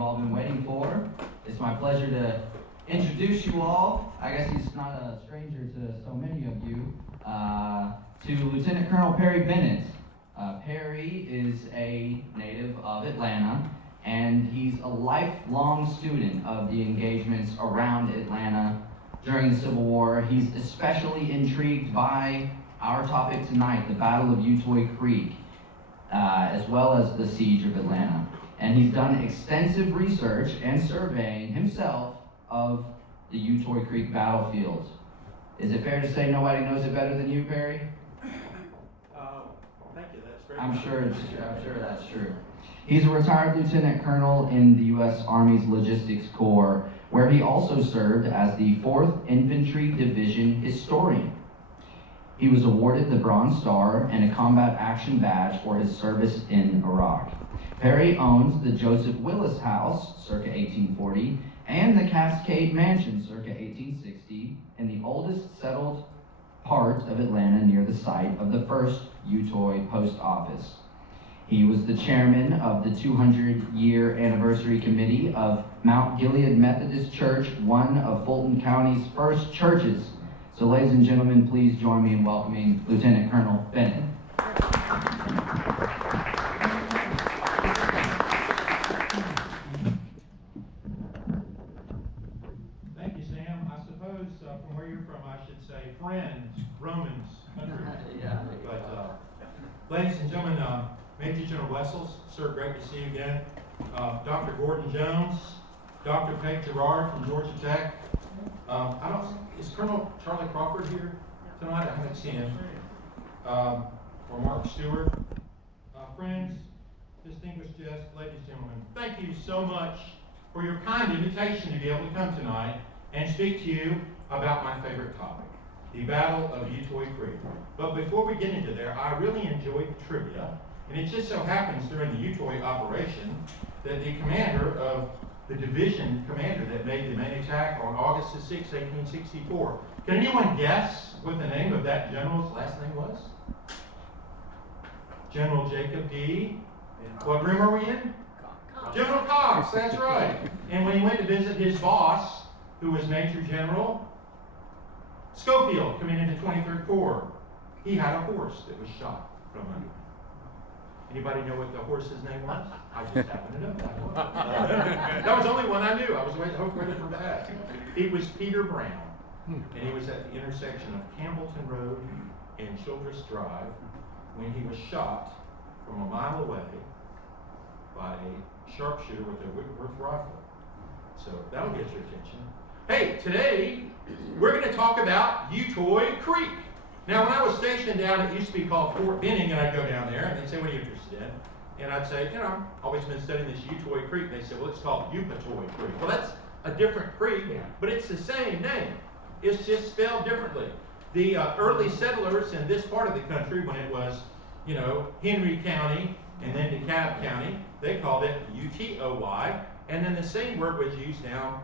all been waiting for. It's my pleasure to introduce you all. I guess he's not a stranger to so many of you. To Lieutenant Colonel Perry Bennett. Perry is a native of Atlanta, and he's a lifelong student of the engagements around Atlanta during the Civil War. He's especially intrigued by our topic tonight, the Battle of Utoy Creek, as well as the Siege of Atlanta. And he's done extensive research and surveying himself of the Utoy Creek battlefield. Is it fair to say nobody knows it better than you, Perry? Thank you, that's very I'm sure that's true. He's a retired lieutenant colonel in the U.S. Army's Logistics Corps, where he also served as the 4th Infantry Division historian. He was awarded the Bronze Star and a Combat Action Badge for his service in Iraq. Perry owns the Joseph Willis House, circa 1840, and the Cascade Mansion, circa 1860, in the oldest settled part of Atlanta near the site of the first Utoy post office. He was the chairman of the 200-year anniversary committee of Mount Gilead Methodist Church, one of Fulton County's first churches. So ladies and gentlemen, please join me in welcoming Lieutenant Colonel Bennett. Thank you, Sam. I suppose from where you're from, I should say friends, Romans, country. Yeah. But ladies and gentlemen, Major General Wessels, sir, great to see you again. Dr. Gordon Jones, Dr. Peg Gerard from Georgia Tech. Is Colonel Charlie Crawford here tonight? I haven't seen him. Or Mark Stewart. Friends, distinguished guests, ladies and gentlemen, thank you so much for your kind invitation to be able to come tonight and speak to you about my favorite topic, the Battle of Utoy Creek. But before we get into there, I really enjoyed the trivia, and it just so happens during the Utoy operation that the commander of the division commander that made the main attack on August the 6th, 1864. Can anyone guess what the name of that general's last name was? General Jacob D. What room are we in? General Cox, that's right. And when he went to visit his boss, who was Major General Schofield, coming into 23rd Corps, he had a horse that was shot from under him. Anybody know what the horse's name was? I just happen to know that one. That was the only one I knew. I was waiting for that. It was Peter Brown, and he was at the intersection of Campbellton Road and Childress Drive when he was shot from a mile away by a sharpshooter with a Whitworth rifle. So that'll get your attention. Hey, today we're going to talk about Utoy Creek. Now, when I was stationed down, it used to be called Fort Benning, and I'd go down there, and they'd say, what are you interested in? And I'd say, I've always been studying this Utoy Creek. They said, well, it's called Upatoy Creek. Well, that's a different creek, but it's the same name. It's just spelled differently. The early settlers in this part of the country, when it was, Henry County and then DeKalb County, they called it Utoy, and then the same word was used down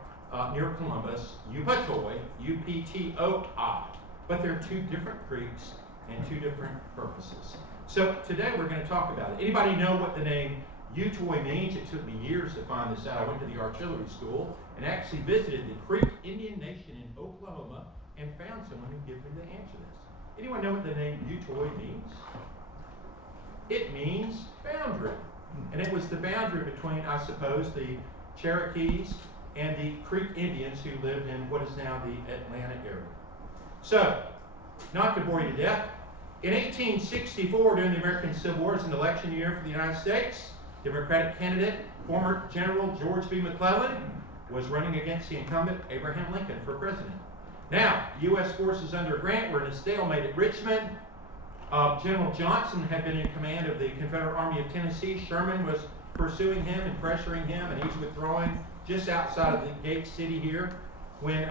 near Columbus, Upatoy, Uptoi. But they're two different creeks and two different purposes. So today we're going to talk about it. Anybody know what the name Utoy means? It took me years to find this out. I went to the artillery school and actually visited the Creek Indian Nation in Oklahoma and found someone who gave me the answer to this. Anyone know what the name Utoy means? It means boundary. And it was the boundary between, I suppose, the Cherokees and the Creek Indians who lived in what is now the Atlanta area. So, not to bore you to death, in 1864, during the American Civil War, it was an election year for the United States. Democratic candidate, former General George B. McClellan, was running against the incumbent Abraham Lincoln for president. Now, U.S. forces under Grant were in a stalemate at Richmond. General Johnson had been in command of the Confederate Army of Tennessee. Sherman was pursuing him and pressuring him, and he's withdrawing just outside of the Gate City here when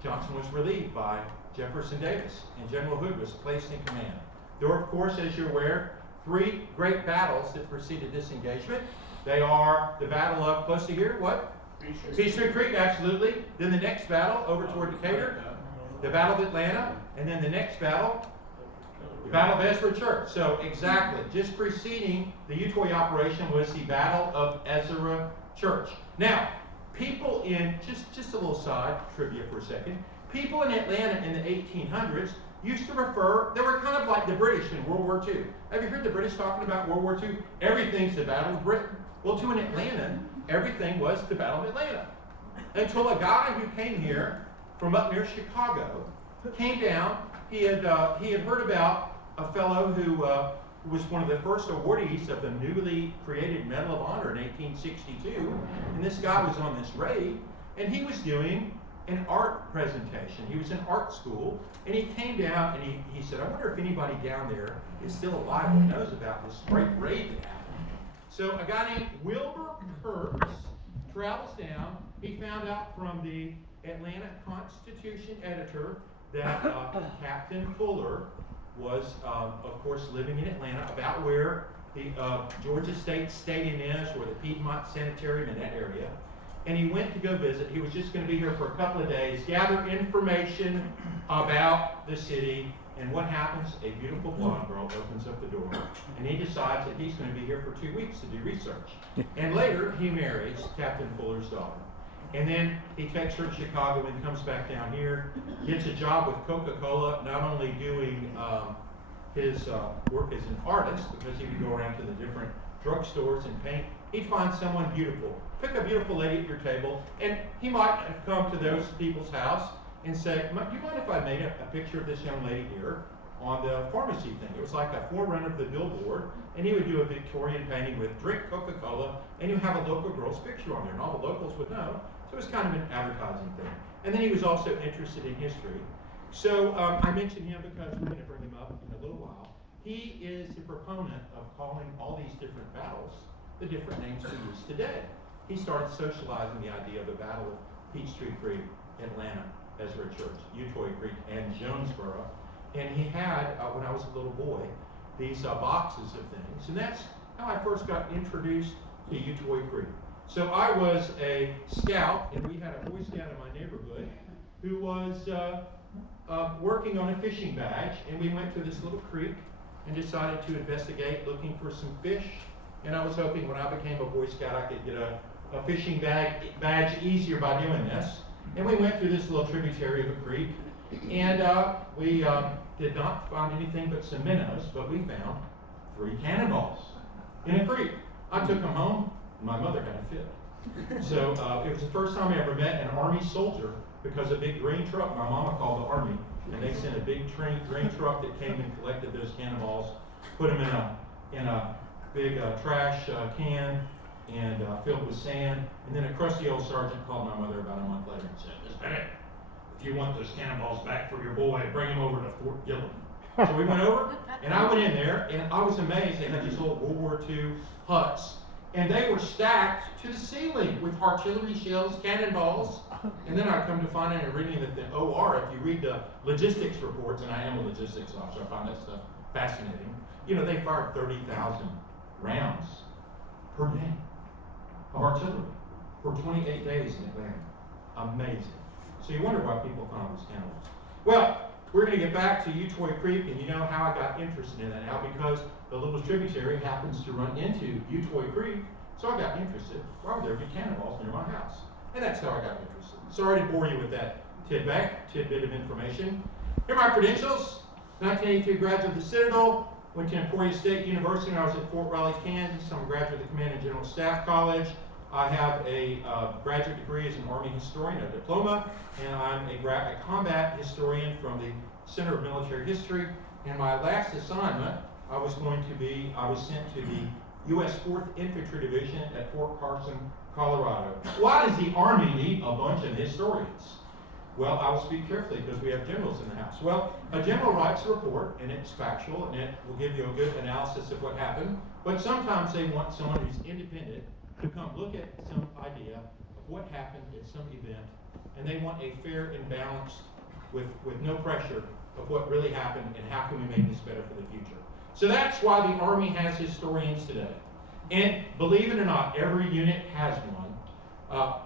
Johnson was relieved by Jefferson Davis, and General Hood was placed in command. There were, of course, as you're aware, 3 great battles that preceded this engagement. They are the Battle of, close to here, what? Peachtree Creek, absolutely. Then the next battle over toward Decatur, the Battle of Atlanta, and then the next battle, the Battle of Ezra Church. So exactly, just preceding the Utoy operation was the Battle of Ezra church. Now, people in, just a little side trivia for a second, people in Atlanta in the 1800s used to refer, they were kind of like the British in World War II. Have you heard the British talking about World War II? Everything's the Battle of Britain. Well, to an Atlantan, everything was the Battle of Atlanta. Until a guy who came here from up near Chicago came down. He had heard about a fellow who was one of the first awardees of the newly created Medal of Honor in 1862. And this guy was on this raid, and he was doing an art presentation. He was in art school, and he came down and he said, I wonder if anybody down there is still alive and knows about this great raid that happened. So a guy named Wilbur Kurtz travels down. He found out from the Atlanta Constitution editor that Captain Fuller was, of course, living in Atlanta, about where the Georgia State Stadium is, or the Piedmont Sanitarium in that area. And he went to go visit. He was just going to be here for a couple of days, gather information about the city. And what happens? A beautiful blonde girl opens up the door, and he decides that he's going to be here for 2 weeks to do research. And later, he marries Captain Fuller's daughter. And then he takes her to Chicago and comes back down here, gets a job with Coca-Cola, not only doing his work as an artist, because he would go around to the different drugstores and paint. He'd find someone beautiful, pick a beautiful lady at your table, and he might have come to those people's house and say, do you mind if I made a picture of this young lady here on the pharmacy thing? It was like a forerunner of the billboard, and he would do a Victorian painting with drink Coca-Cola, and you have a local girl's picture on there, and all the locals would know. So it was kind of an advertising thing. And then he was also interested in history. So I mentioned him because we're going to bring him up in a little while. He is the proponent of calling all these different battles the different names we use today. He started socializing the idea of the Battle of Peachtree Creek, Atlanta, Ezra Church, Utoy Creek, and Jonesboro. And he had, when I was a little boy, these boxes of things. And that's how I first got introduced to Utoy Creek. So I was a scout, and we had a Boy Scout in my neighborhood who was working on a fishing badge, and we went to this little creek and decided to investigate, looking for some fish. And I was hoping when I became a Boy Scout I could get a fishing badge easier by doing this. And we went through this little tributary of a creek, and we did not find anything but some minnows, but we found 3 cannonballs in a creek. I took them home. My mother had a fit. So it was the first time I ever met an Army soldier, because a big green truck, my mama called the Army, and they sent a big green truck that came and collected those cannonballs, put them in a big trash can, and filled with sand. And then a crusty old sergeant called my mother about a month later and said, Miss Bennett, if you want those cannonballs back for your boy, bring them over to Fort Gillett. So we went over, and I went in there, and I was amazed. They had these old World War II huts, and they were stacked to the ceiling with artillery shells, cannonballs. And then I come to find out in reading that the OR, if you read the logistics reports, and I am a logistics officer, I find that stuff fascinating. You know, they fired 30,000 rounds per day of artillery for 28 days in Atlanta. Amazing. So you wonder why people found these cannonballs. Well, we're going to get back to Utoy Creek, and you know how I got interested in that now, because the little tributary happens to run into Utoy Creek, so I got interested. Why would there be cannonballs near my house? And that's how I got interested. Sorry to bore you with that tidbit of information. Here are my credentials. 1983 graduate of the Citadel, went to Emporia State University when I was at Fort Riley, Kansas. I'm a graduate of the Command and General Staff College. I have a graduate degree as an Army historian, a diploma, and I'm a combat historian from the Center of Military History. And my last assignment, I was sent to the U.S. 4th Infantry Division at Fort Carson, Colorado. Why does the Army need a bunch of historians? Well, I will speak carefully because we have generals in the house. Well, a general writes a report, and it's factual, and it will give you a good analysis of what happened. But sometimes they want someone who's independent to come look at some idea of what happened at some event, and they want a fair and balanced, with no pressure, of what really happened and how can we make this better for the future. So that's why the Army has historians today. And believe it or not, every unit has one.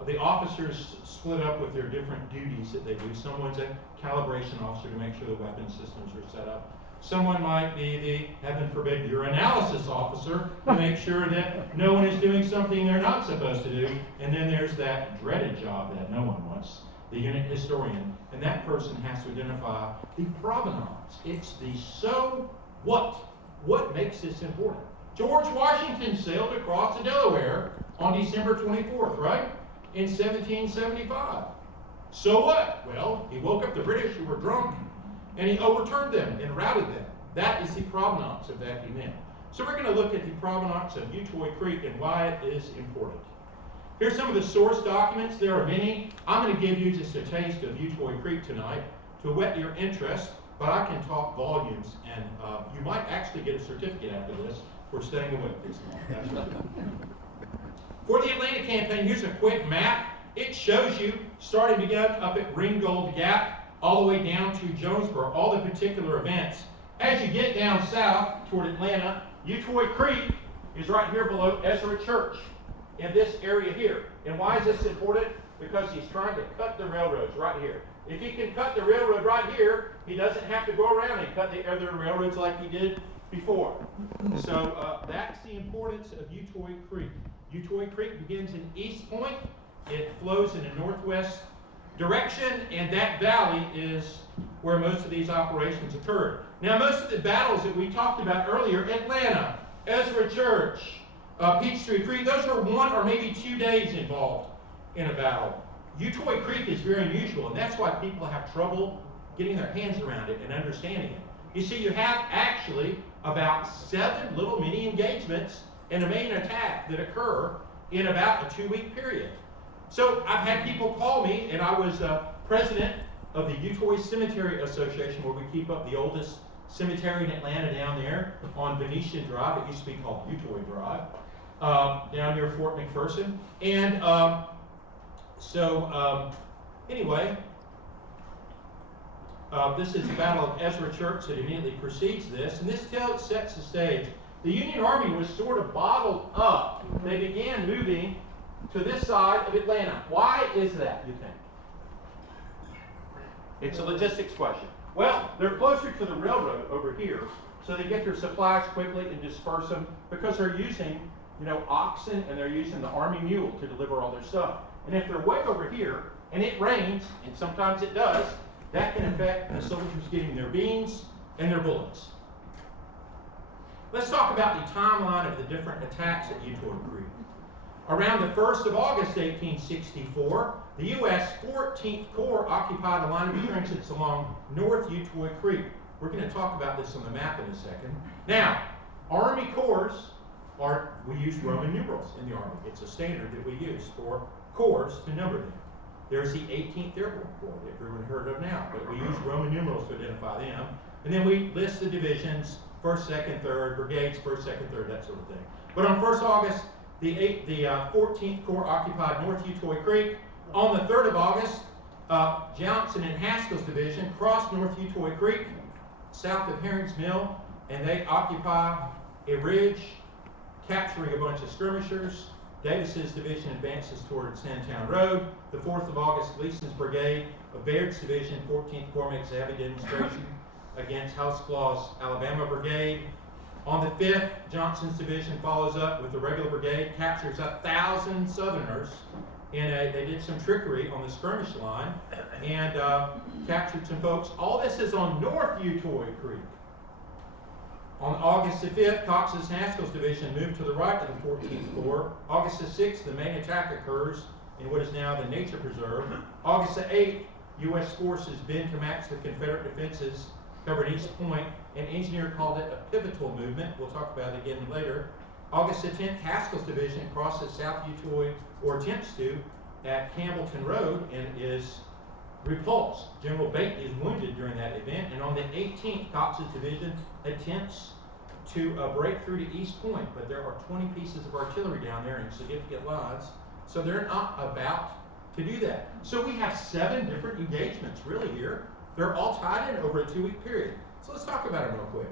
The officers split up with their different duties that they do. Someone's a calibration officer to make sure the weapon systems are set up. Someone might be the, heaven forbid, your analysis officer to make sure that no one is doing something they're not supposed to do. And then there's that dreaded job that no one wants, the unit historian. And that person has to identify the provenance. It's the so what. What makes this important? George Washington sailed across the Delaware on December 24th, right? In 1775. So what? Well, he woke up the British who were drunk, and he overturned them and routed them. That is the provenance of that event. So we're going to look at the provenance of Utoy Creek and why it is important. Here's some of the source documents. There are many. I'm going to give you just a taste of Utoy Creek tonight to whet your interest, but I can talk volumes, and you might actually get a certificate after this for staying awake this long. That's right. For the Atlanta campaign, here's a quick map. It shows you, starting begun up at Ringgold Gap, all the way down to Jonesboro, all the particular events. As you get down south toward Atlanta, Utoy Creek is right here below Ezra Church in this area here. And why is this important? Because he's trying to cut the railroads right here. If he can cut the railroad right here, he doesn't have to go around and cut the other railroads like he did before. So that's the importance of Utoy Creek. Utoy Creek begins in East Point. It flows in a northwest direction, and that valley is where most of these operations occurred. Now, most of the battles that we talked about earlier, Atlanta, Ezra Church, Peachtree Creek, those were 1 or maybe 2 days involved in a battle. Utoy Creek is very unusual, and that's why people have trouble getting their hands around it and understanding it. You see, you have actually about 7 little mini engagements and a main attack that occur in about a 2-week period. So I've had people call me, and I was president of the Utoy Cemetery Association, where we keep up the oldest cemetery in Atlanta down there on Venetian Drive. It used to be called Utoy Drive, down near Fort McPherson. And anyway, this is the Battle of Ezra Church that immediately precedes this, and this sets the stage. The Union Army was sort of bottled up. They began moving to this side of Atlanta. Why is that, you think? It's a logistics question. Well, they're closer to the railroad over here, so they get their supplies quickly and disperse them because they're using, oxen, and they're using the Army mule to deliver all their stuff. And if they're way over here and it rains, and sometimes it does, that can affect the soldiers getting their beans and their bullets. Let's talk about the timeline of the different attacks at Utoy Creek. Around the 1st of August, 1864, the U.S. 14th Corps occupied the line of trenches along North Utoy Creek. We're going to talk about this on the map in a second. Now, Army Corps we use Roman numerals in the Army. It's a standard that we use for corps to number them. There's the 18th Airborne Corps that everyone heard of now, but we use Roman numerals to identify them. And then we list the divisions, 1st, 2nd, 3rd, brigades, 1st, 2nd, 3rd, that sort of thing. But on 1st August, the 14th Corps occupied North Utoy Creek. On the 3rd of August, Johnson and Haskell's division crossed North Utoy Creek, south of Herring's Mill, and they occupy a ridge, capturing a bunch of skirmishers. Davis's division advances toward Sandtown Road. The 4th of August, Gleason's brigade of Baird's division, 14th Corps, makes a heavy demonstration against Houseclaw's Alabama brigade. On the 5th, Johnson's division follows up with the regular brigade, captures 1,000 Southerners, and they did some trickery on the skirmish line and captured some folks. All this is on North Utoy Creek. On August the 5th, Cox's and Haskell's division moved to the right of the 14th Corps. August the 6th, the main attack occurs in what is now the Nature Preserve. August the 8th, U.S. forces bend to match the Confederate defenses covered East Point. An engineer called it a pivotal movement. We'll talk about it again later. August the 10th, Haskell's division crosses South Utoy, or attempts to, at Campbellton Road and is repulsed. General Bate is wounded during that event. And on the 18th, Cox's division attempts to break through to East Point, but there are 20 pieces of artillery down there in significant lines, so they're not about to do that. So we have 7 different engagements really here. They're all tied in over a 2-week period. So let's talk about it real quick.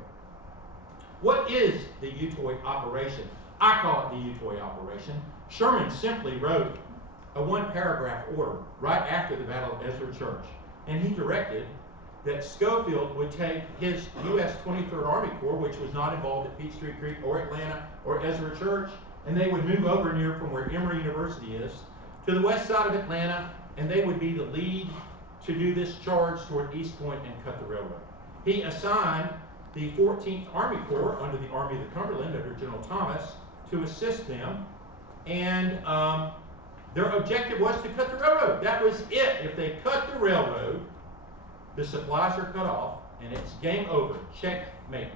What is the Utoy operation? I call it the Utoy operation. Sherman simply wrote a 1-paragraph order right after the Battle of Ezra Church, and he directed that Schofield would take his U.S. 23rd Army Corps, which was not involved at Peachtree Creek or Atlanta or Ezra Church, and they would move over near from where Emory University is to the west side of Atlanta, and they would be the lead to do this charge toward East Point and cut the railroad. He assigned the 14th Army Corps under the Army of the Cumberland under General Thomas to assist them, and their objective was to cut the railroad. That was it. If they cut the railroad, the supplies are cut off, and it's game over. Checkmate.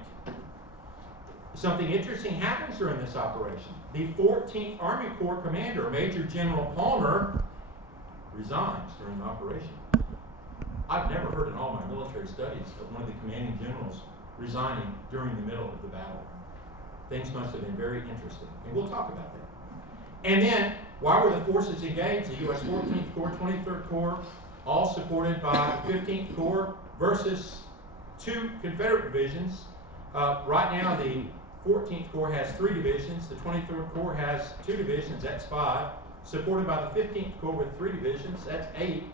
Something interesting happens during this operation. The 14th Army Corps commander, Major General Palmer, resigns during the operation. I've never heard in all my military studies of one of the commanding generals resigning during the middle of the battle. Things must have been very interesting, and we'll talk about that. And then, why were the forces engaged? The U.S. 14th Corps, 23rd Corps, all supported by the 15th Corps versus 2 Confederate divisions. Right now, the 14th Corps has 3 divisions. The 23rd Corps has 2 divisions. That's 5. Supported by the 15th Corps with 3 divisions. That's 8.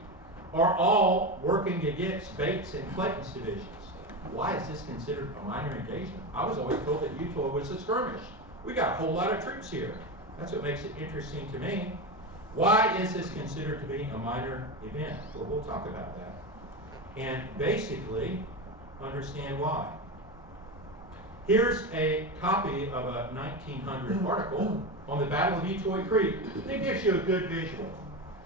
Are all working against Bates and Clayton's divisions. Why is this considered a minor engagement? I was always told that Utoy was a skirmish. We got a whole lot of troops here. That's what makes it interesting to me. Why is this considered to be a minor event? Well, we'll talk about that. And basically, understand why. Here's a copy of a 1900 article on the Battle of Utoy Creek. It gives you a good visual.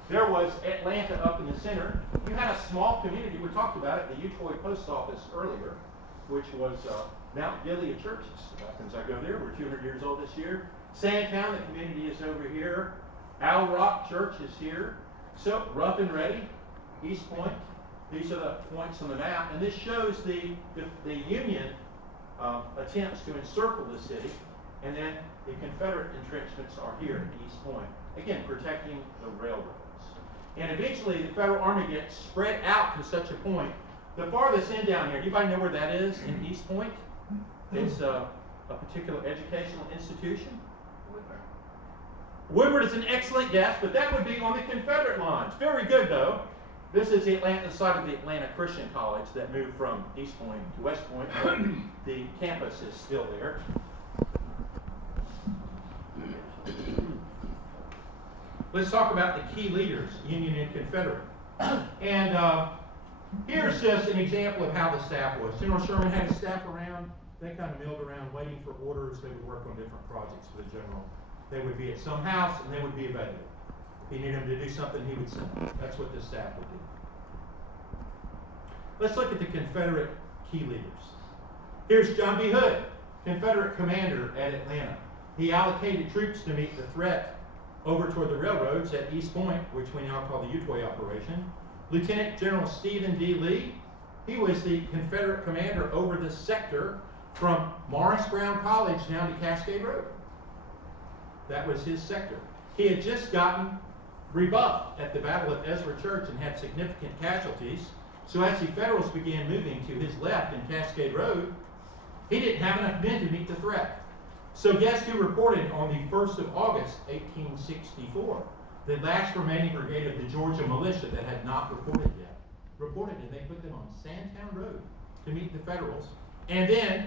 There was Atlanta up in the center. You had a small community. We talked about it, the Utoy Post Office earlier, which was Mount Gilead Churches. Since I go there, we're 200 years old this year. Sandtown, the community is over here. Owl Rock Church is here. So, Rough and Ready, East Point. These are the points on the map. And this shows the Union attempts to encircle the city. And then the Confederate entrenchments are here at East Point. Again, protecting the railroads. And eventually, the Federal Army gets spread out to such a point. The farthest end down here, anybody know where that is in East Point? It's a particular educational institution. Woodward is an excellent guess, but that would be on the Confederate lines. Very good, though. This is the side of the Atlanta Christian College that moved from East Point to West Point. The campus is still there. Let's talk about the key leaders, Union and Confederate. And here's just an example of how the staff was. General Sherman had his staff around. They kind of milled around waiting for orders. They would work on different projects for the general. They would be at some house, and they would be available. If he needed them to do something, he would send them. That's what the staff would do. Let's look at the Confederate key leaders. Here's John B. Hood, Confederate commander at Atlanta. He allocated troops to meet the threat over toward the railroads at East Point, which we now call the Utoy operation. Lieutenant General Stephen D. Lee, he was the Confederate commander over the sector from Morris Brown College down to Cascade Road. That was his sector. He had just gotten rebuffed at the Battle of Ezra Church and had significant casualties. So as the Federals began moving to his left in Cascade Road, he didn't have enough men to meet the threat. So guess who reported on the 1st of August, 1864? The last remaining brigade of the Georgia militia that had not reported yet. Reported, and they put them on Sandtown Road to meet the Federals. And then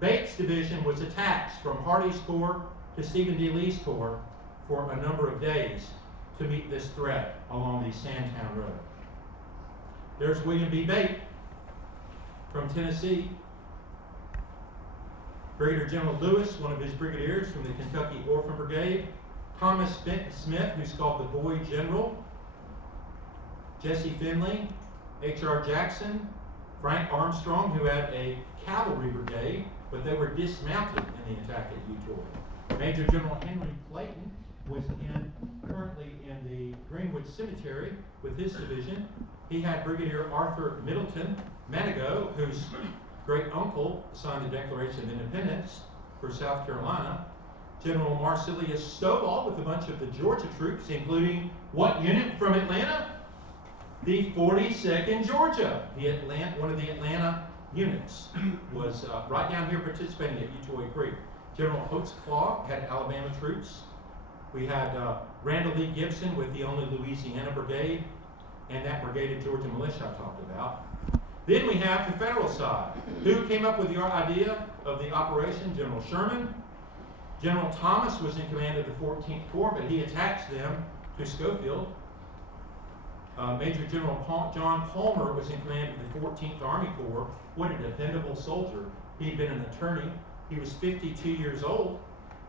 Bates' division was attached from Hardee's Corps to Stephen D. Lee's Corps for a number of days to meet this threat along the Sandtown Road. There's William B. Bate from Tennessee. Brigadier General Lewis, one of his brigadiers from the Kentucky Orphan Brigade. Thomas Benton Smith, who's called the Boy General. Jesse Finley, H.R. Jackson, Frank Armstrong, who had a cavalry brigade, but they were dismounted in the attack at Utoy. Major General Henry Clayton was currently in the Greenwood Cemetery with his division. He had Brigadier Arthur Middleton Manigault, whose great uncle signed the Declaration of Independence for South Carolina. General Marsilius Stovall with a bunch of the Georgia troops, including what unit from Atlanta? The 42nd Georgia. One of the Atlanta units was right down here participating at Utoy Creek. General Oates Claw had Alabama troops. We had Randall Lee Gibson with the only Louisiana Brigade, and that brigade of Georgia militia I talked about. Then we have the federal side. Who came up with the idea of the operation? General Sherman. General Thomas was in command of the 14th Corps, but he attached them to Schofield. Major General John Palmer was in command of the 14th Army Corps. What a dependable soldier. He'd been an attorney. He was 52 years old.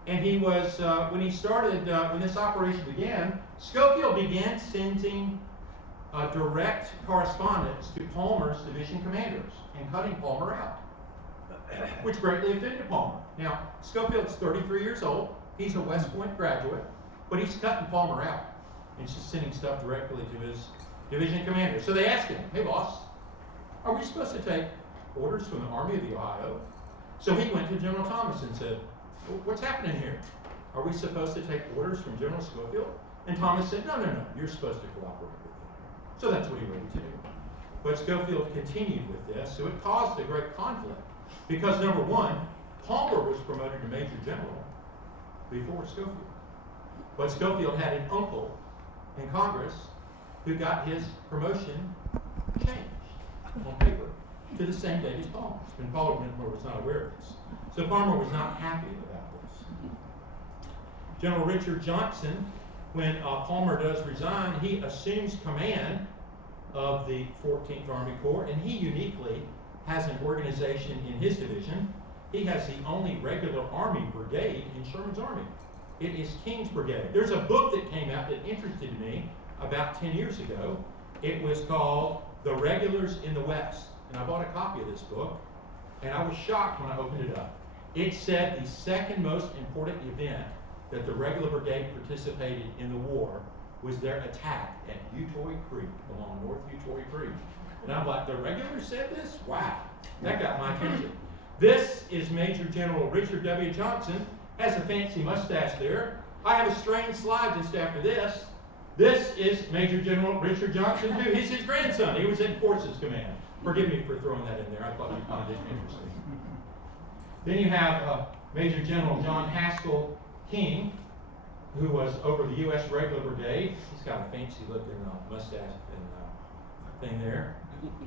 And he was, when this operation began, Schofield began sending direct correspondence to Palmer's division commanders and cutting Palmer out, which greatly offended Palmer. Now, Schofield's 33 years old. He's a West Point graduate, but he's cutting Palmer out and just sending stuff directly to his division commander. So they asked him, hey boss, are we supposed to take orders from the Army of the Ohio? So he went to General Thomas and said, what's happening here? Are we supposed to take orders from General Schofield? And Thomas said, no, you're supposed to cooperate with him. So that's what he went to do. But Schofield continued with this, so it caused a great conflict. Because number one, Palmer was promoted to Major General before Schofield. But Schofield had an uncle in Congress who got his promotion changed on paper to the same date as Palmer. And Palmer was not aware of this. So Palmer was not happy about this. General Richard Johnson, when Palmer does resign, he assumes command of the 14th Army Corps, and he uniquely has an organization in his division. He has the only regular Army brigade in Sherman's Army. It is King's Brigade. There's a book that came out that interested me about 10 years ago. It was called The Regulars in the West. And I bought a copy of this book, and I was shocked when I opened it up. It said the second most important event that the regular brigade participated in the war was their attack at Utoy Creek, along North Utoy Creek. And I'm like, the regulars said this? Wow, that got my attention. This is Major General Richard W. Johnson, has a fancy mustache there. I have a strange slide just after this. This is Major General Richard Johnson, who is his grandson. He was in Forces Command. Forgive me for throwing that in there. I thought you'd find it interesting. Then you have Major General John Haskell King, who was over the U.S. Regular Brigade. He's got a fancy looking mustache and thing there.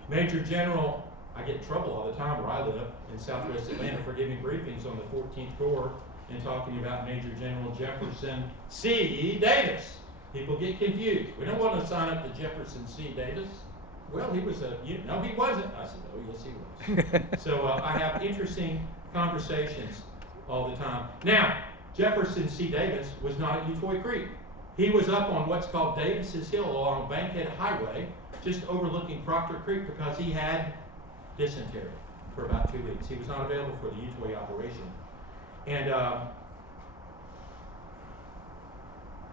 Major General, I get in trouble all the time where I live in Southwest Atlanta for giving briefings on the 14th Corps and talking about Major General Jefferson C. Davis. People get confused. We don't want to sign up to Jefferson C. Davis. Well, he was no, he wasn't. I said, oh, yes, he was. So I have interesting conversations all the time. Now, Jefferson C. Davis was not at Utoy Creek. He was up on what's called Davis's Hill along Bankhead Highway, just overlooking Proctor Creek, because he had dysentery for about 2 weeks. He was not available for the Utoy operation. And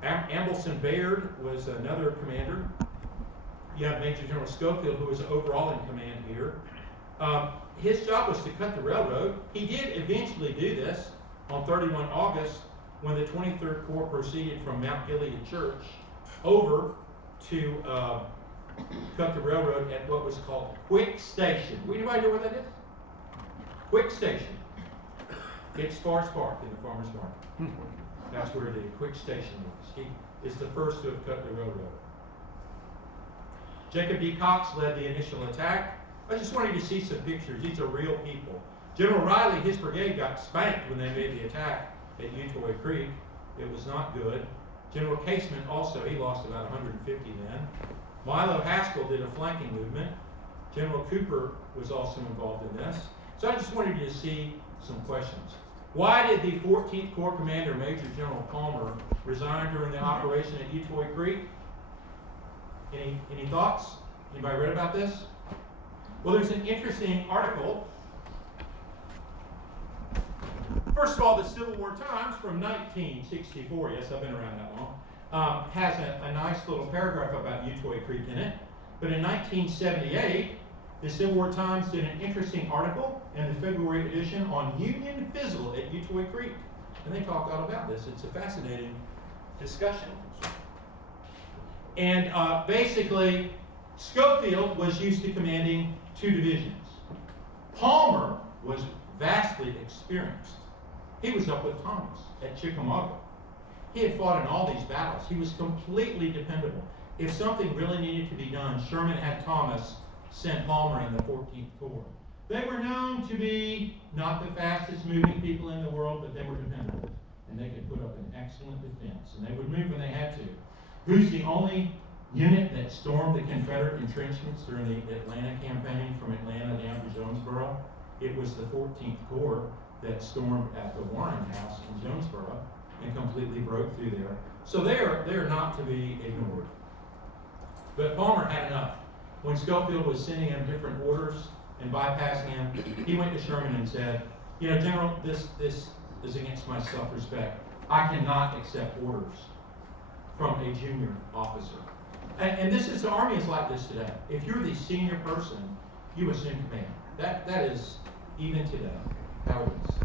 Ambleson Baird was another commander. You have Major General Schofield, who was overall in command here. His job was to cut the railroad. He did eventually do this on 31 August when the 23rd Corps proceeded from Mount Gilead Church over to cut the railroad at what was called Quick Station. Anybody know where that is? Quick Station. It's Forest Park in the farmer's market. That's where the Quick Station was. He is the first to have cut the railroad. Jacob D. Cox led the initial attack. I just wanted you to see some pictures. These are real people. General Riley, his brigade got spanked when they made the attack at Utoy Creek. It was not good. General Casement also, he lost about 150 men. Milo Haskell did a flanking movement. General Cooper was also involved in this. So I just wanted you to see some questions. Why did the 14th Corps Commander, Major General Palmer, resign during the operation at Utoy Creek? Any thoughts? Anybody read about this? Well, there's an interesting article. First of all, the Civil War Times from 1964, yes, I've been around that long, has a nice little paragraph about Utoy Creek in it. But in 1978, the Civil War Times did an interesting article in the February edition on Union Fizzle at Utoy Creek. And they talk all about this. It's a fascinating discussion. And basically, Schofield was used to commanding 2 divisions. Palmer was vastly experienced. He was up with Thomas at Chickamauga. He had fought in all these battles. He was completely dependable. If something really needed to be done, Sherman had Thomas sent Palmer in the 14th Corps. They were known to be not the fastest moving people in the world, but they were dependable. And they could put up an excellent defense. And they would move when they had to. Who's the only unit that stormed the Confederate entrenchments during the Atlanta campaign from Atlanta down to Jonesboro? It was the 14th Corps that stormed at the Warren House in Jonesboro and completely broke through there. So they are not to be ignored. But Palmer had enough. When Schofield was sending him different orders and bypassing him, he went to Sherman and said, you know, General, this is against my self-respect. I cannot accept orders from a junior officer. And this is, the Army is like this today. If you're the senior person, you assume command. That is, even today, how it is.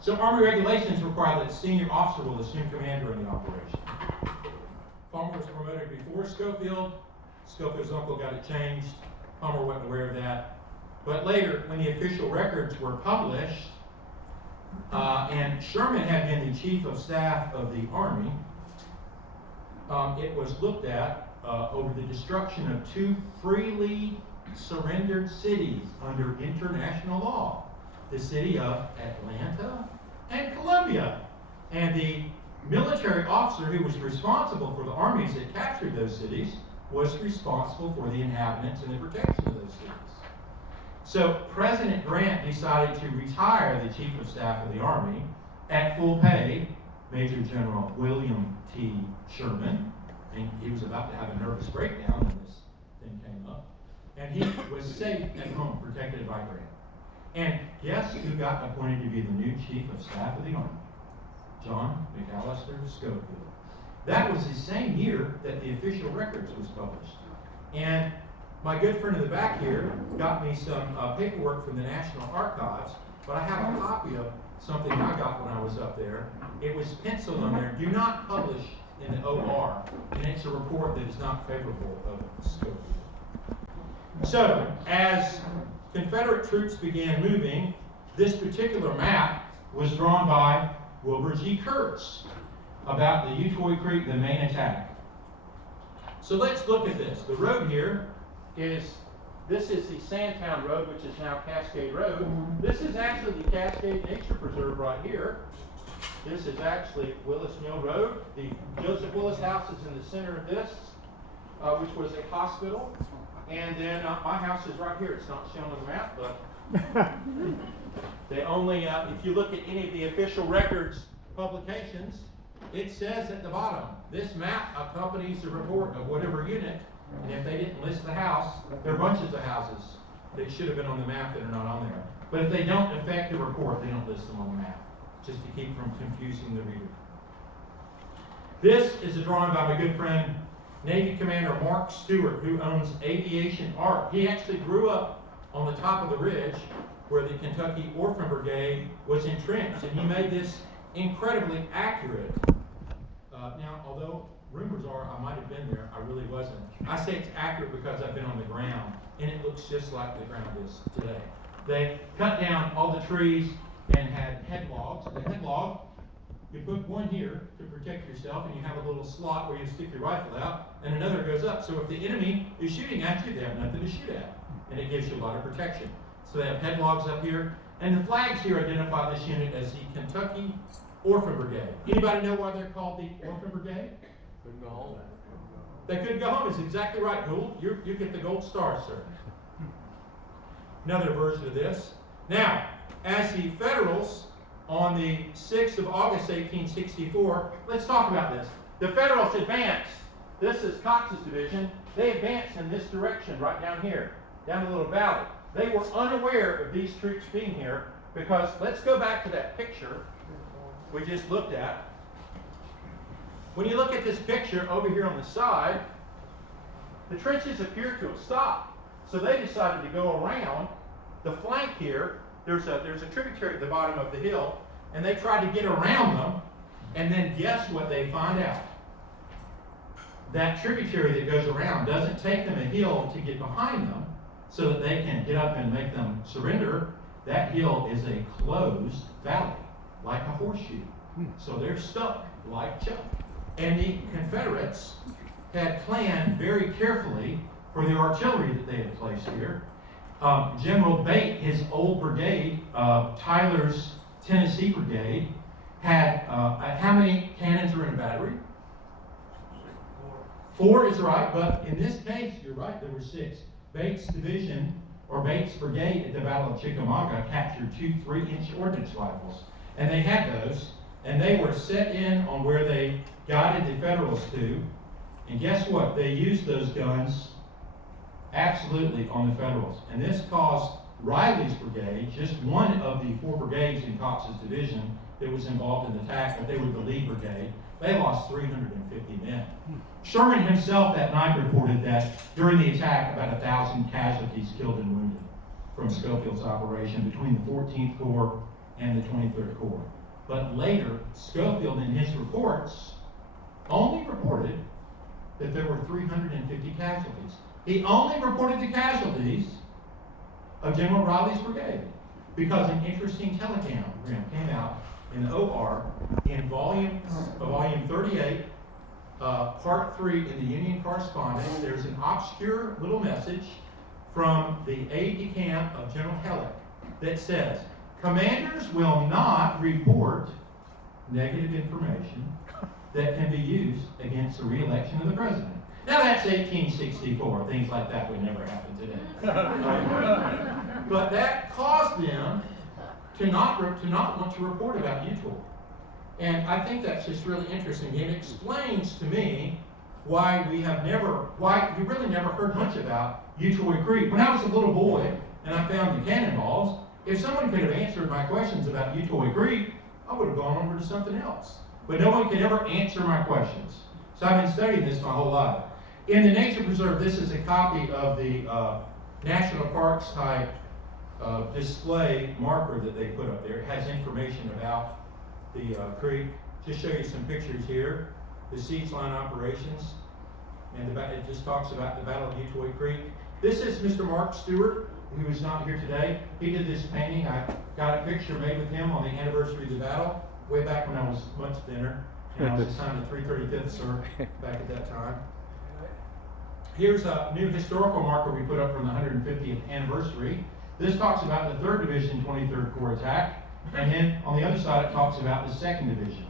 So Army regulations require that a senior officer will assume command during the operation. Palmer was promoted before Schofield. Schofield's uncle got it changed. Palmer wasn't aware of that. But later, when the official records were published, and Sherman had been the chief of staff of the Army, it was looked at over the destruction of 2 freely surrendered cities under international law. The city of Atlanta and Columbia. And the military officer who was responsible for the armies that captured those cities was responsible for the inhabitants and the protection of those cities. So President Grant decided to retire the Chief of Staff of the Army at full pay, Major General William T. Sherman, and he was about to have a nervous breakdown when this thing came up. And he was safe at home, protected by Grant. And guess who got appointed to be the new Chief of Staff of the Army? John McAllister Schofield. That was the same year that the official records was published. And my good friend in the back here got me some paperwork from the National Archives, but I have a copy of something I got when I was up there. It was penciled on there, do not publish in the OR, and it's a report that is not favorable of Schofield. So, as Confederate troops began moving, this particular map was drawn by Wilbur G. Kurtz about the Utoy Creek, the main attack. So let's look at this. The road here this is the Sandtown Road, which is now Cascade Road. This is actually the Cascade Nature Preserve right here. This is actually Willis Mill Road. The Joseph Willis House is in the center of this, which was a hospital. And then my house is right here. It's not shown on the map, but they only, if you look at any of the official records publications, it says at the bottom, this map accompanies the report of whatever unit, and if they didn't list the house, there are bunches of houses that should have been on the map that are not on there. But if they don't affect the report, they don't list them on the map, just to keep from confusing the reader. This is a drawing by my good friend, Navy Commander Mark Stewart, who owns Aviation Art. He actually grew up on the top of the ridge where the Kentucky Orphan Brigade was entrenched, and he made this incredibly accurate. Now, although rumors are I might have been there, I really wasn't. I say it's accurate because I've been on the ground, and it looks just like the ground is today. They cut down all the trees and had head logs. The head log, you put one here to protect yourself, and you have a little slot where you stick your rifle out, and another goes up. So if the enemy is shooting at you, they have nothing to shoot at, and it gives you a lot of protection. So they have head logs up here, and the flags here identify this unit as the Kentucky Orphan Brigade. Anybody know why they're called the Orphan Brigade? Couldn't go home. They couldn't go home. It's exactly right, Gould. You get the gold star, sir. Another version of this. Now, as the Federals, on the 6th of August, 1864, let's talk about this. The Federals advanced. This is Cox's division. They advanced in this direction, right down here, down the little valley. They were unaware of these troops being here because, let's go back to that picture we just looked at. When you look at this picture over here on the side, the trenches appear to have stopped. So they decided to go around the flank here. There's a tributary at the bottom of the hill, and they tried to get around them, and then guess what they find out? That tributary that goes around doesn't take them a hill to get behind them so that they can get up and make them surrender. That hill is a closed valley, like a horseshoe. So they're stuck like Chuck. And the Confederates had planned very carefully for the artillery that they had placed here. General Bate, his old brigade, Tyler's Tennessee Brigade, had, how many cannons are in a battery? 4 is right, but in this case, you're right, there were 6. Bates Division, or Bates Brigade at the Battle of Chickamauga captured 2 3-inch ordnance rifles. And they had those, and they were set in on where they guided the Federals to. And guess what? They used those guns absolutely on the Federals. And this caused Riley's brigade, just one of the 4 brigades in Cox's division that was involved in the attack, but they were the lead brigade. They lost 350 men. Sherman himself that night reported that during the attack, about 1,000 casualties killed and wounded from Schofield's operation between the 14th Corps and the 23rd Corps. But later, Schofield in his reports only reported that there were 350 casualties. He only reported the casualties of General Riley's brigade because an interesting telegram came out in the OR in volume 38, part 3 in the Union Correspondence. There's an obscure little message from the aide-de-camp of General Halleck that says, commanders will not report negative information that can be used against the re-election of the president. Now that's 1864. Things like that would never happen today. But that caused them to not want to report about Utoy. And I think that's just really interesting. It explains to me why we really never heard much about Utoy Creek. When I was a little boy and I found the cannonballs, if someone could have answered my questions about Utoy Creek, I would have gone over to something else. But no one could ever answer my questions. So I've been studying this my whole life. In the Nature Preserve, this is a copy of the National Parks type display marker that they put up there. It has information about the creek. Just show you some pictures here. The siege line operations, and it just talks about the Battle of Utoy Creek. This is Mr. Mark Stewart, who is not here today. He did this painting. I got a picture made with him on the anniversary of the battle, way back when I was much thinner, and I was assigned to 335th Sir back at that time. Here's a new historical marker we put up from the 150th anniversary. This talks about the 3rd Division 23rd Corps attack, and then on the other side it talks about the 2nd Division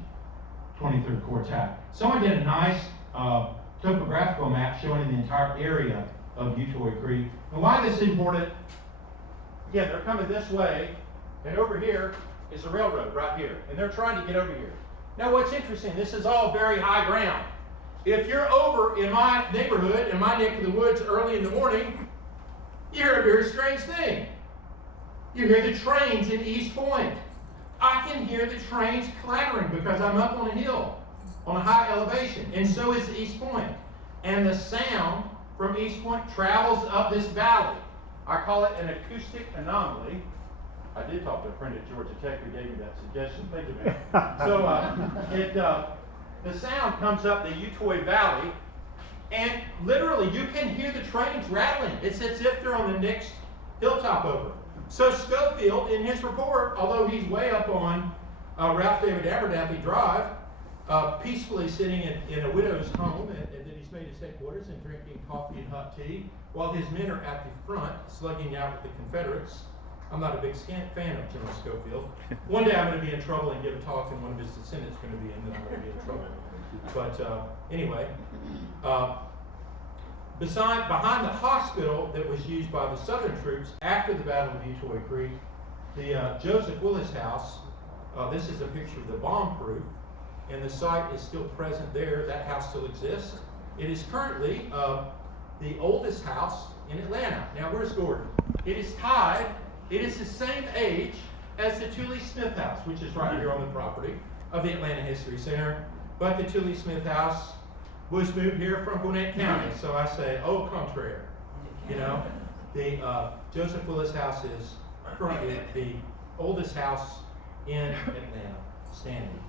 23rd Corps attack. Someone did a nice topographical map showing the entire area of Utoy Creek. And why this is important, again, they're coming this way, and over here is the railroad right here, and they're trying to get over here. Now what's interesting, this is all very high ground. If you're over in my neighborhood, in my neck of the woods early in the morning, you hear a very strange thing. You hear the trains in East Point. I can hear the trains clattering because I'm up on a hill, on a high elevation, and so is East Point. And the sound from East Point travels up this valley. I call it an acoustic anomaly. I did talk to a friend at Georgia Tech who gave me that suggestion. Think about it. So the sound comes up the Utoy Valley, and literally you can hear the trains rattling. It's as if they're on the next hilltop over. So Schofield, in his report, although he's way up on Ralph David Abernathy Drive, peacefully sitting in a widow's home, and then he's made his headquarters and drinking coffee and hot tea, while his men are at the front slugging out with the Confederates. I'm not a big fan of General Schofield. One day I'm going to be in trouble and give a talk, and one of his descendants is going to be in, then I'm going to be in trouble. But anyway, behind the hospital that was used by the Southern troops after the Battle of Utoy Creek, the Joseph Willis House, this is a picture of the bomb-proof, and the site is still present there. That house still exists. It is currently the oldest house in Atlanta. Now, where's Gordon? It is tied. It is the same age as the Tully Smith House, which is right here on the property of the Atlanta History Center. But the Tully Smith House was moved here from Gwinnett County. So I say, au contraire. You know, the Joseph Willis House is currently the oldest house in Atlanta, standing.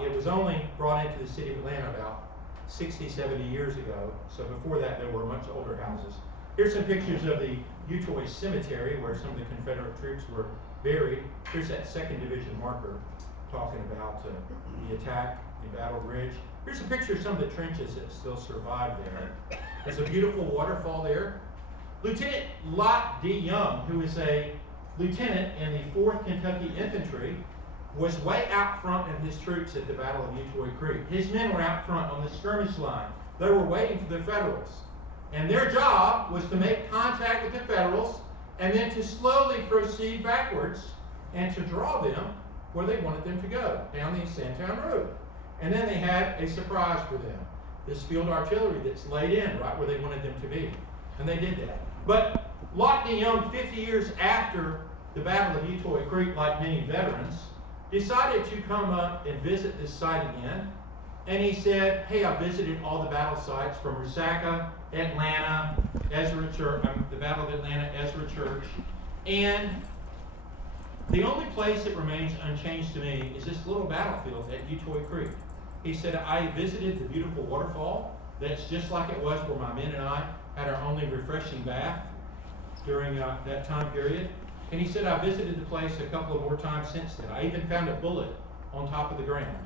It was only brought into the city of Atlanta about 60, 70 years ago. So before that, there were much older houses. Here's some pictures of the Utoy Cemetery, where some of the Confederate troops were buried. Here's that 2nd Division marker talking about the attack in Battle Ridge. Here's a picture of some of the trenches that still survive there. There's a beautiful waterfall there. Lieutenant Lot D. Young, who is a lieutenant in the 4th Kentucky Infantry, was way out front of his troops at the Battle of Utoy Creek. His men were out front on the skirmish line. They were waiting for the Federals. And their job was to make contact with the Federals and then to slowly proceed backwards and to draw them where they wanted them to go, down the Sandtown Road. And then they had a surprise for them. This field artillery that's laid in right where they wanted them to be. And they did that. But Lot D. Young, 50 years after the Battle of Utoy Creek, like many veterans, decided to come up and visit this site again. And he said, hey, I visited all the battle sites from Resaca, Atlanta, Ezra Church, the Battle of Atlanta, Ezra Church. And the only place that remains unchanged to me is this little battlefield at Utoy Creek. He said, I visited the beautiful waterfall that's just like it was where my men and I had our only refreshing bath during that time period. And he said, I visited the place a couple of more times since then. I even found a bullet on top of the ground.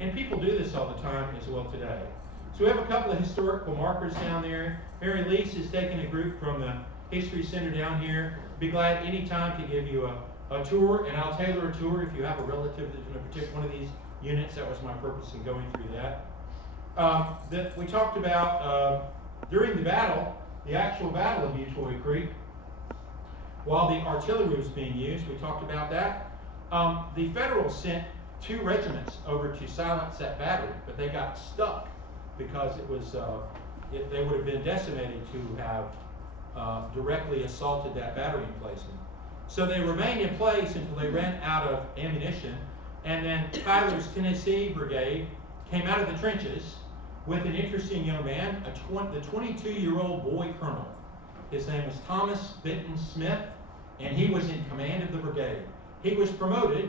And people do this all the time as well today. So we have a couple of historical markers down there. Mary Lease has taken a group from the History Center down here. Be glad anytime to give you a tour, and I'll tailor a tour if you have a relative that's in a particular one of these units. That was my purpose in going through that. That we talked about during the battle, the actual Battle of Utoy Creek, while the artillery was being used, we talked about that. The Federals sent 2 regiments over to silence that battery, but they got stuck because it was they would have been decimated to have directly assaulted that battery emplacement. So they remained in place until they ran out of ammunition, and then Tyler's Tennessee Brigade came out of the trenches with an interesting young man, the 22-year-old boy colonel. His name was Thomas Benton Smith, and he was in command of the brigade. He was promoted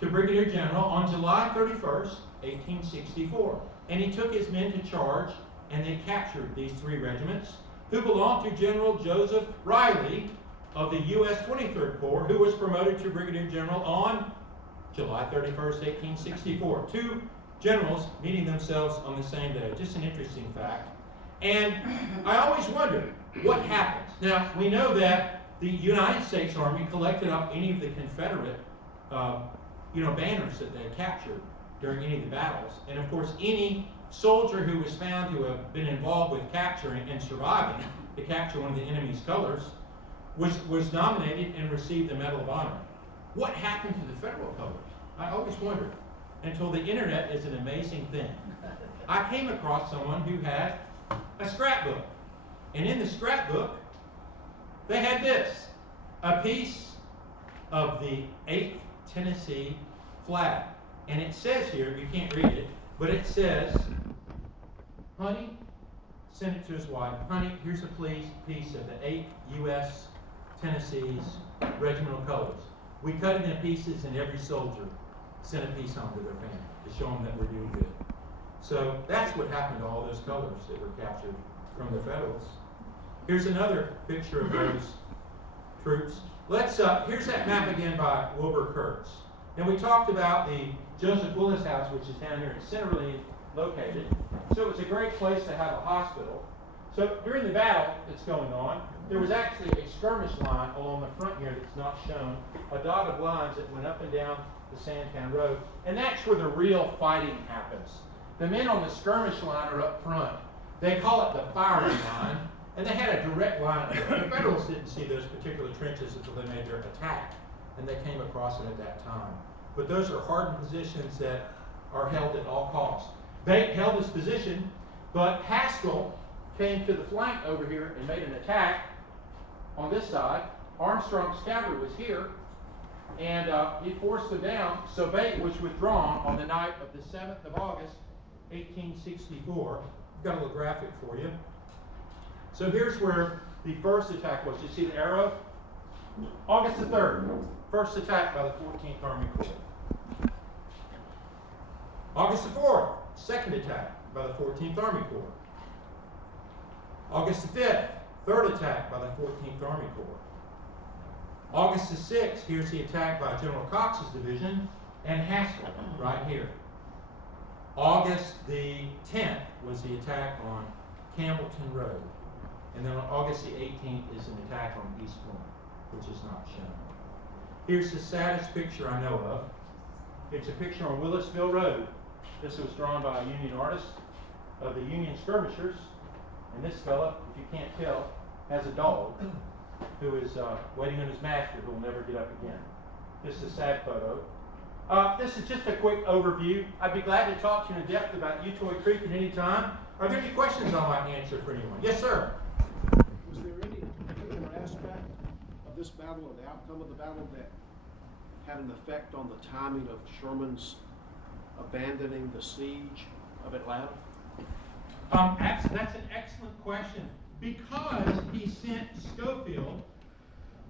to Brigadier General on July 31st, 1864. And he took his men to charge, and they captured these 3 regiments, who belonged to General Joseph Riley of the U.S. 23rd Corps, who was promoted to Brigadier General on July 31st, 1864. 2 generals meeting themselves on the same day. Just an interesting fact. And I always wondered what happens. Now, we know that the United States Army collected up any of the Confederate banners that they had captured during any of the battles. And of course, any soldier who was found to have been involved with capturing and surviving to capture one of the enemy's colors was nominated and received the Medal of Honor. What happened to the Federal colors? I always wondered, until the internet is an amazing thing. I came across someone who had a scrapbook. And in the scrapbook, they had this, a piece of the 8th Tennessee flag. And it says here, you can't read it, but it says, honey, sent it to his wife, honey, here's a piece of the 8th U.S. Tennessee's regimental colors. We cut it in pieces, and every soldier sent a piece home to their family to show them that we're doing good. So that's what happened to all those colors that were captured from the Federals. Here's another picture of those troops. Here's that map again by Wilbur Kurtz. And we talked about the Joseph Willis House, which is down here. It's centrally located. So it was a great place to have a hospital. So during the battle that's going on, there was actually a skirmish line along the front here that's not shown, a dot of lines that went up and down the Sandtown Road. And that's where the real fighting happens. The men on the skirmish line are up front. They call it the firing line, and they had a direct line. The Federals didn't see those particular trenches until they made their attack, and they came across it at that time. But those are hardened positions that are held at all costs. They held this position, but Haskell came to the flank over here and made an attack on this side. Armstrong's cavalry was here, and he forced them down. So Bennett was withdrawn on the night of the 7th of August, 1864. I've got a little graphic for you. So here's where the first attack was. You see the arrow? August the 3rd, first attack by the 14th Army Corps. August the 4th, second attack by the 14th Army Corps. August the 5th, third attack by the 14th Army Corps. August the 6th, here's the attack by General Cox's division and Haskell right here. August the 10th was the attack on Campbellton Road. And then on August the 18th is an attack on East Point, which is not shown. Here's the saddest picture I know of. It's a picture on Willisville Road. This was drawn by a Union artist of the Union skirmishers. And this fella, if you can't tell, has a dog who is waiting on his master who will never get up again. This is a sad photo. This is just a quick overview. I'd be glad to talk to you in depth about Utoy Creek at any time. Are there any questions I might answer for anyone? Yes, sir. Was there any particular aspect of this battle or the outcome of the battle that had an effect on the timing of Sherman's abandoning the siege of Atlanta? That's an excellent question. Because he sent Schofield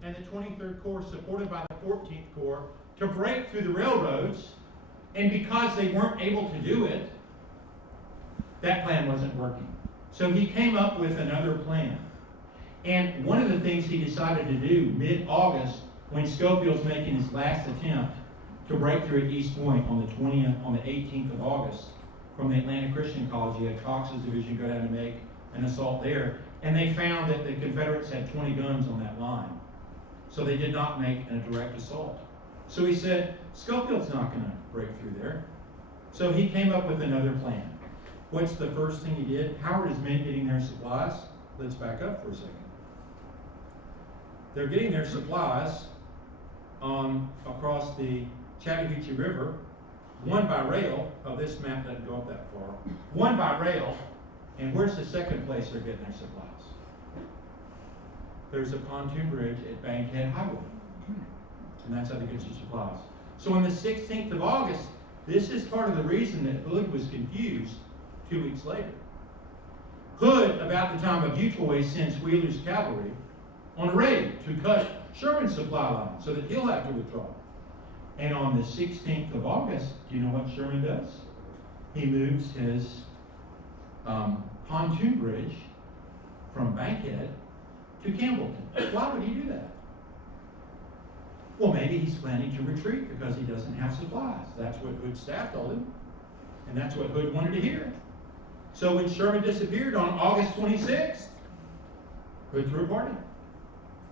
and the 23rd Corps, supported by the 14th Corps, to break through the railroads, and because they weren't able to do it, that plan wasn't working. So he came up with another plan. And one of the things he decided to do mid-August, when Schofield's making his last attempt to break through at East Point on the 18th of August, from the Atlanta Christian College, he had Cox's division go down to make an assault there. And they found that the Confederates had 20 guns on that line. So they did not make a direct assault. So he said, Schofield's not going to break through there. So he came up with another plan. What's the first thing he did? How are his men getting their supplies? Let's back up for a second. They're getting their supplies across the Chattahoochee River, one by rail. Oh, this map doesn't go up that far. One by rail. And where's the second place they're getting their supplies? There's a pontoon bridge at Bankhead Highway. And that's how they get your supplies. So on the 16th of August, this is part of the reason that Hood was confused 2 weeks later. Hood, about the time of Utoy, sends Wheeler's cavalry on a raid to cut Sherman's supply line so that he'll have to withdraw. And on the 16th of August, do you know what Sherman does? He moves his pontoon bridge from Bankhead to Campbellton. Why would he do that? Well, maybe he's planning to retreat because he doesn't have supplies. That's what Hood's staff told him. And that's what Hood wanted to hear. So when Sherman disappeared on August 26th, Hood threw a party.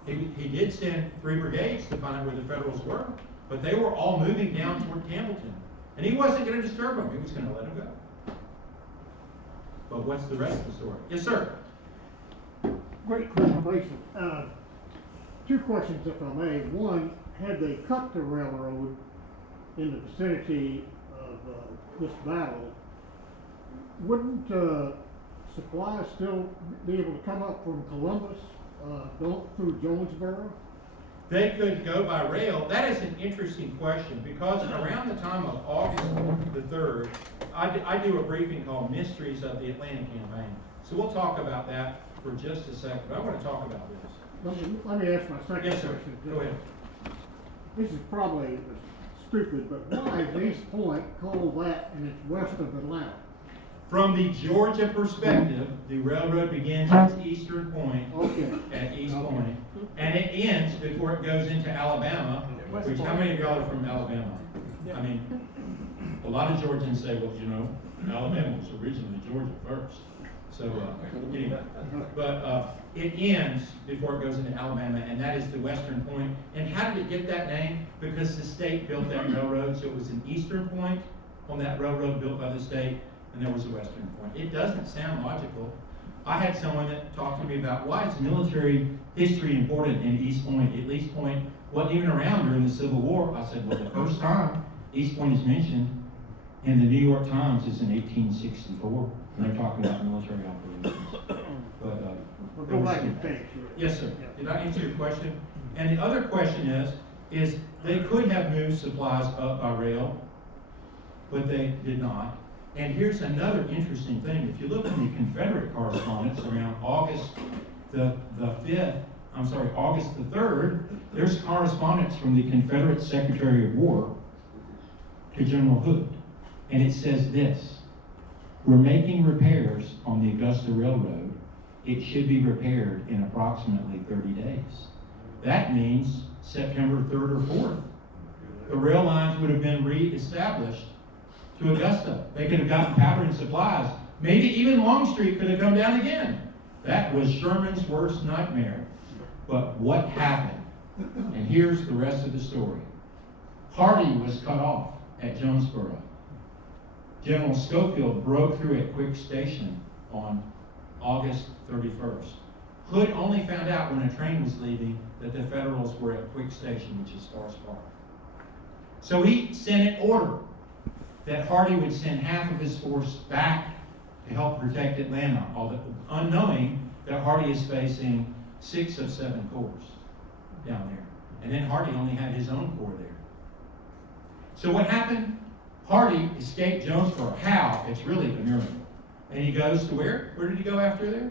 He did send 3 brigades to find where the Federals were, but they were all moving down toward Campbellton. And he wasn't going to disturb them. He was going to let them go. But what's the rest of the story? Yes, sir. Great presentation. 2 questions, if I may. One, had they cut the railroad in the vicinity of this battle, wouldn't supplies still be able to come up from Columbus, through Jonesboro? They could go by rail. That is an interesting question because around the time of August the 3rd, I do a briefing called Mysteries of the Atlanta Campaign. So we'll talk about that for just a second. But I want to talk about this. Let me ask my second Yes, sir. question. Go ahead. This is probably stupid, but why is East Point called that and it's west of Atlanta? From the Georgia perspective, the railroad begins at its eastern point at East Point, and it ends before it goes into Alabama, which, how many of y'all are from Alabama? I mean, a lot of Georgians say, well, you know, Alabama was originally Georgia first. So, anyway, but it ends before it goes into Alabama, and that is the western point. And how did it get that name? Because the state built that railroad, so it was an eastern point on that railroad built by the state, and there was a western point. It doesn't sound logical. I had someone that talked to me about why is military history important in East Point? East Point wasn't even around during the Civil War. I said, well, the first time East Point is mentioned in the New York Times is in 1864. And they're talking about military operations. But We'll go back and finish. yes, sir. Did I answer your question? And the other question is they could have moved supplies up by rail, but they did not. And here's another interesting thing. If you look in the Confederate correspondence around August the 3rd, there's correspondence from the Confederate Secretary of War to General Hood. And it says this: we're making repairs on the Augusta Railroad. It should be repaired in approximately 30 days. That means September 3rd or 4th. The rail lines would have been re-established to Augusta. They could have gotten powder and supplies. Maybe even Longstreet could have come down again. That was Sherman's worst nightmare. But what happened? And here's the rest of the story. Hardee was cut off at Jonesboro. General Schofield broke through at Quick Station on August 31st. Hood only found out when a train was leaving that the Federals were at Quick Station, which is Forest Park. So he sent an order that Hardee would send half of his force back to help protect Atlanta, although unknowing that Hardee is facing 6 of 7 corps down there. And then Hardee only had his own corps there. So what happened? Hardee escaped Jonesboro. How? It's really a miracle. And he goes to where? Where did he go after there?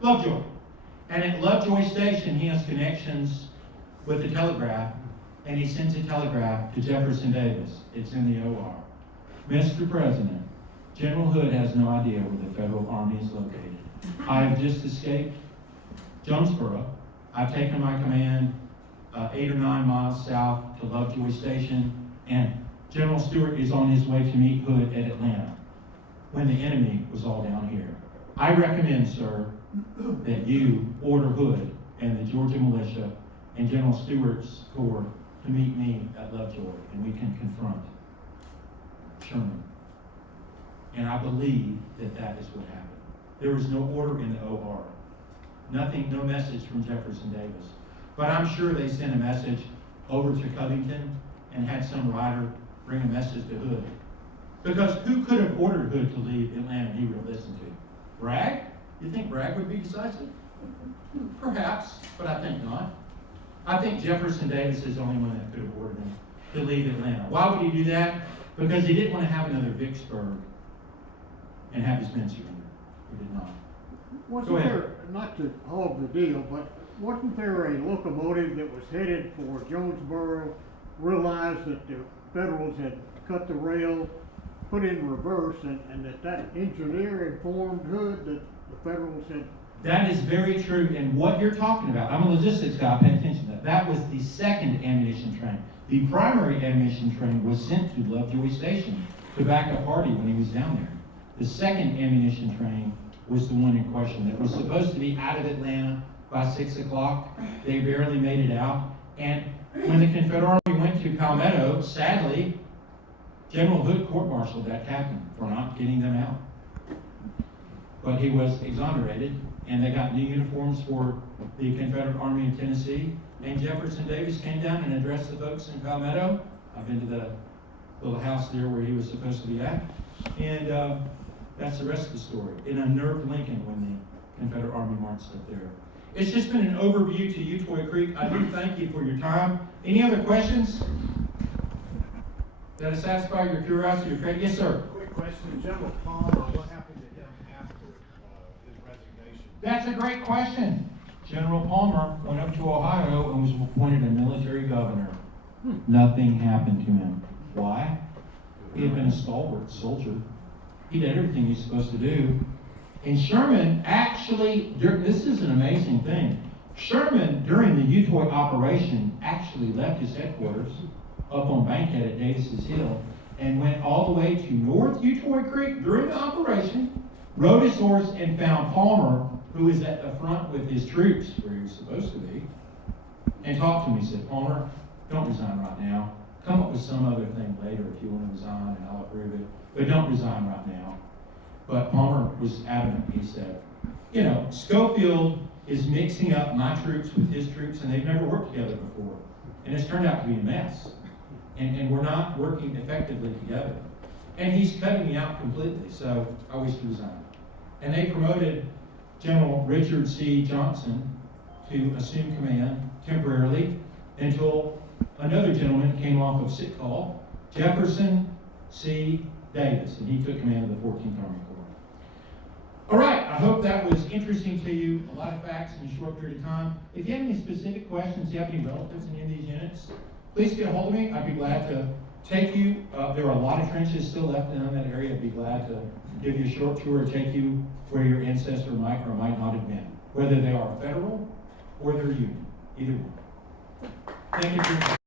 Lovejoy. And at Lovejoy Station, he has connections with the telegraph, and he sends a telegraph to Jefferson Davis. It's in the OR. Mr. President, General Hood has no idea where the Federal Army is located. I have just escaped Jonesboro. I've taken my command 8 or 9 miles south to Lovejoy Station, and General Stewart is on his way to meet Hood at Atlanta when the enemy was all down here. I recommend, sir, that you order Hood and the Georgia militia and General Stewart's corps to meet me at Lovejoy, and we can confront Sherman. And I believe that that is what happened. There was no order in the OR. Nothing, no message from Jefferson Davis. But I'm sure they sent a message over to Covington and had some writer bring a message to Hood. Because who could have ordered Hood to leave Atlanta and he would have listened to? Bragg? You think Bragg would be decisive? Perhaps, but I think not. I think Jefferson Davis is the only one that could have ordered him to leave Atlanta. Why would he do that? Because he didn't want to have another Vicksburg and have his men surrender. He did not. Wasn't there, not to hog the deal, but wasn't there a locomotive that was headed for Jonesboro, realized that the Federals had cut the rail, put in reverse, and that engineer informed Hood that the Federals had... That is very true, and what you're talking about, I'm a logistics guy, pay attention to that. That was the second ammunition train. The primary ammunition train was sent to Lovejoy Station to back up Hardee when he was down there. The second ammunition train was the one in question that was supposed to be out of Atlanta by 6 o'clock. They barely made it out. And when the Confederate Army went to Palmetto, sadly, General Hood court-martialed that captain for not getting them out. But he was exonerated, and they got new uniforms for the Confederate Army in Tennessee. And Jefferson Davis came down and addressed the folks in Palmetto. I've been to the little house there where he was supposed to be at. And that's the rest of the story. It unnerved Lincoln when the Confederate Army marched up there. It's just been an overview to Utoy Creek. I do thank you for your time. Any other questions? Did I satisfy your curiosity? Yes, sir. Quick question, General Palmer, what happened to him after his resignation? That's a great question. General Palmer went up to Ohio and was appointed a military governor. Nothing happened to him. Why? He had been a stalwart soldier. He did everything he's supposed to do. And Sherman actually, this is an amazing thing. Sherman, during the Utoy operation, actually left his headquarters up on Bankhead at Davis's Hill and went all the way to North Utoy Creek during the operation, rode his horse and found Palmer, who was at the front with his troops, where he was supposed to be, and talked to him. He said, Palmer, don't resign right now. Come up with some other thing later if you want to resign, and I'll approve it. But don't resign right now. But Palmer was adamant. He said, you know, Schofield is mixing up my troops with his troops, and they've never worked together before. And it's turned out to be a mess. And we're not working effectively together. And he's cutting me out completely, so I wish to resign. And they promoted General Richard C. Johnson to assume command temporarily until another gentleman came off of sick call, Jefferson C. Davis, and he took command of the 14th Army Corps. All right, I hope that was interesting to you. A lot of facts in a short period of time. If you have any specific questions, if you have any relatives in any of these units, please get a hold of me. I'd be glad to take you. There are a lot of trenches still left in that area. I'd be glad to give you a short tour, take you where your ancestor might or might not have been, whether they are federal or they're Union, either one. Thank you for your time.